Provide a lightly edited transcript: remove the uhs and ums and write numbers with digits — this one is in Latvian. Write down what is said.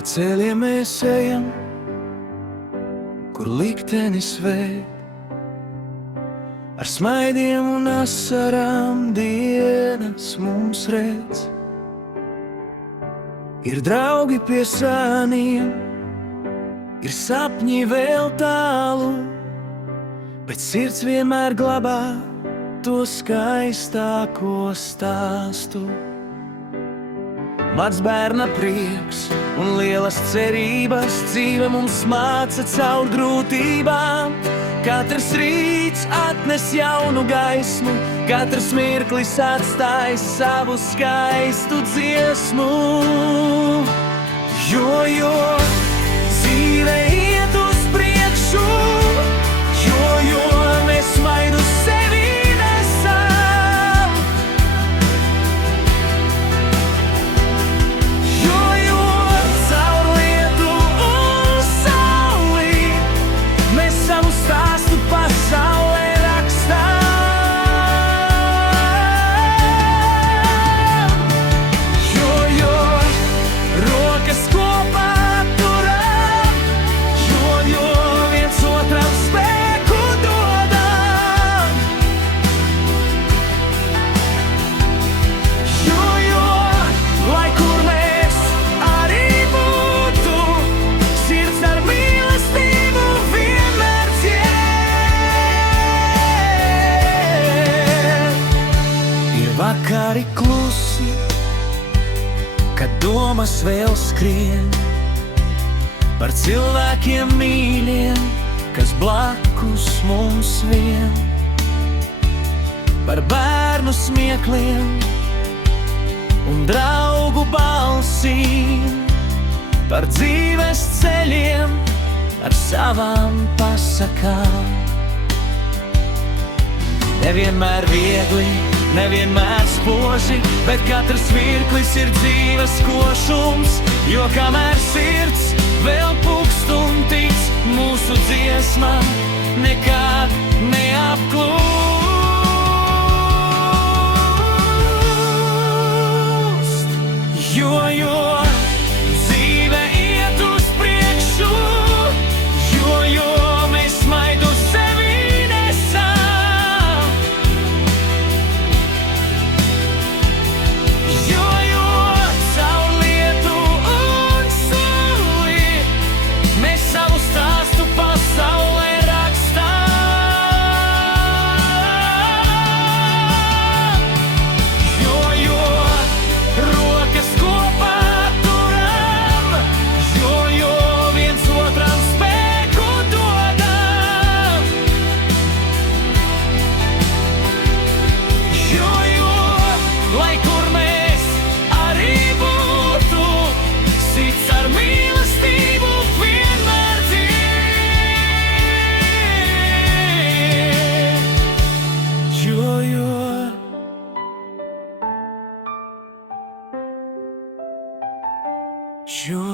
Pa ceļiem mēs ejam, kur liktenis ved. Ar smaidiem un asarām dienas mums redz. Ir draugi pie sāniem, ir sapņi vēl tālu, bet sirds vienmēr glabā to skaistāko stāstu. Mans bērna prieks un lielas cerības dzīve mums māca caur grūtībām. Katrs rīts atnes jaunu gaismu, katrs mirklis atstāj savu skaistu dziesmu. Jo dzīve iet uz priekšu, jo mēs smaidu sevi nesam. Jo caur lietu un sauli mēs savu stāstu pasaulē rakstām. Jo rokas kopā turam, jo viens otram spēku dodam. Jo lai kur mēs arī būtu, sirds ar mīlestību vienmēr ciet. Ir vakari klusi, kad domas vēl skrien par cilvēkiem mīļiem, kas blakus mums vien. Par bērnu smiekliem un draugu balsīm, par dzīves ceļiem ar savām pasakām. Nevienmēr viegli, nevienmēr spoži, bet katrs mirklis ir dzīves košums. Jo kamēr sirds vēl pukst un tic, mūsu dziesma nekad neapklūst. Jo dzīve iet uz priekšu, jo mēs smaidu sevi nesam. Jo caur lietu un sauli mēs savu stāstu pasaulē rakstām. Jo rokas kopā turam, jo viens otram spēku dodam. Jo lai kur mēs arī būtu, sirds ar mīlestību vienmēr dzied. Jo